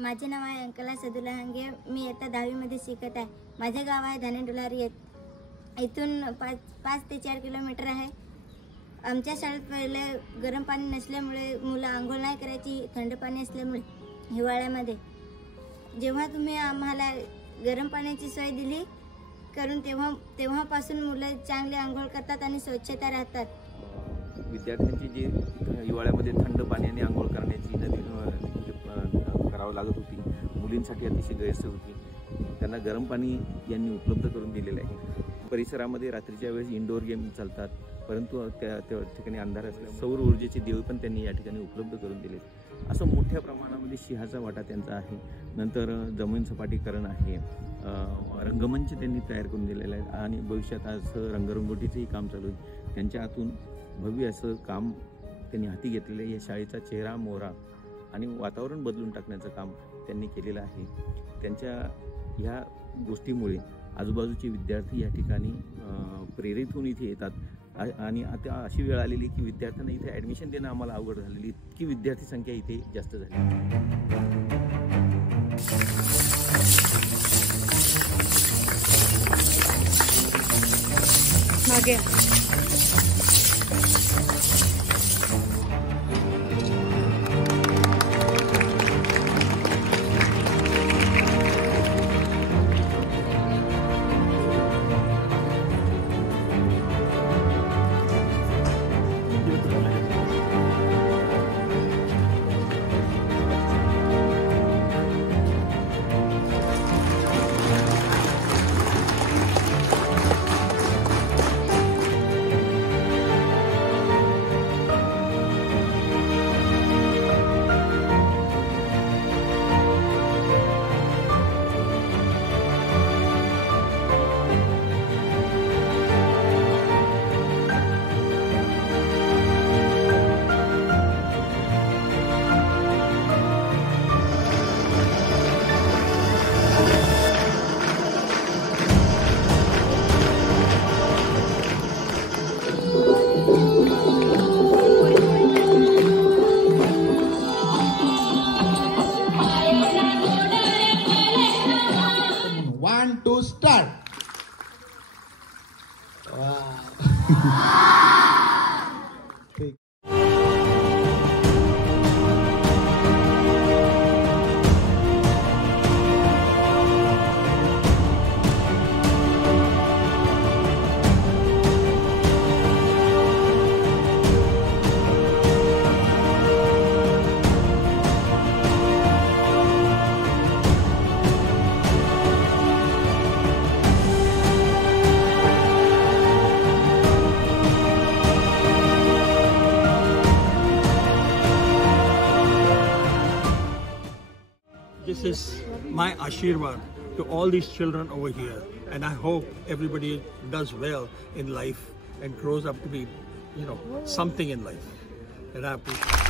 माझे नाव आहे अंकला सदुला हंगे. मी आता 10वी मध्ये शिकत आहे. माझे गाव आहे धानेडुलारी. इथून 5 ते 4 किलोमीटर आहे. आमच्या शाळेत पहिले गरम पाणी नसल्यामुळे मुलं आंघोळ नाही करायची, थंड पाणी असल्यामुळे हिवाळ्यामध्ये. जेव्हा तुम्ही आम्हाला गरम पाण्याची सोय दिली करून तेव्हापासून मुलं चांगले आंघोळ करतात आणि स्वच्छता राहतात. विद्यार्थ्यांची जी हिवाळ्यामध्ये थंड पाण्याने आंघोळ करण्याची करावं लागत होती, मुलींसाठी अतिशय गैरसोय होती. त्यांना गरम पाणी यांनी उपलब्ध करून दिलेलं आहे. परिसरामध्ये रात्रीच्या वेळेस इंडोर गेम चालतात, परंतु त्या ठिकाणी अंधार असल्या सौर ऊर्जेचे देव पण त्यांनी या ठिकाणी उपलब्ध करून दिले. असं मोठ्या प्रमाणामध्ये सिंहाचा वाटा त्यांचा आहे. नंतर जमीन सपाटीकरण आहे, रंगमंच त्यांनी तयार करून दिलेला आहे आणि भविष्यात असं रंगरंगोटीचंही काम चालू आहे. त्यांच्या हातून भव्य असं काम त्यांनी हाती घेतलेलं आहे. या शाळेचा चेहरा मोहरा आणि वातावरण बदलून टाकण्याचं काम त्यांनी केलेलं आहे. त्यांच्या ह्या गोष्टीमुळे आजूबाजूचे विद्यार्थी या ठिकाणी प्रेरित होऊन इथे येतात आणि आता अशी वेळ आलेली की विद्यार्थ्यांना इथे ॲडमिशन देणं आम्हाला अवघड झालेली, इतकी विद्यार्थी संख्या इथे जास्त झाली. मागे to start. This is my Ashirwad to all these children over here, and I hope everybody does well in life and grows up to be, something in life. And I appreciate it.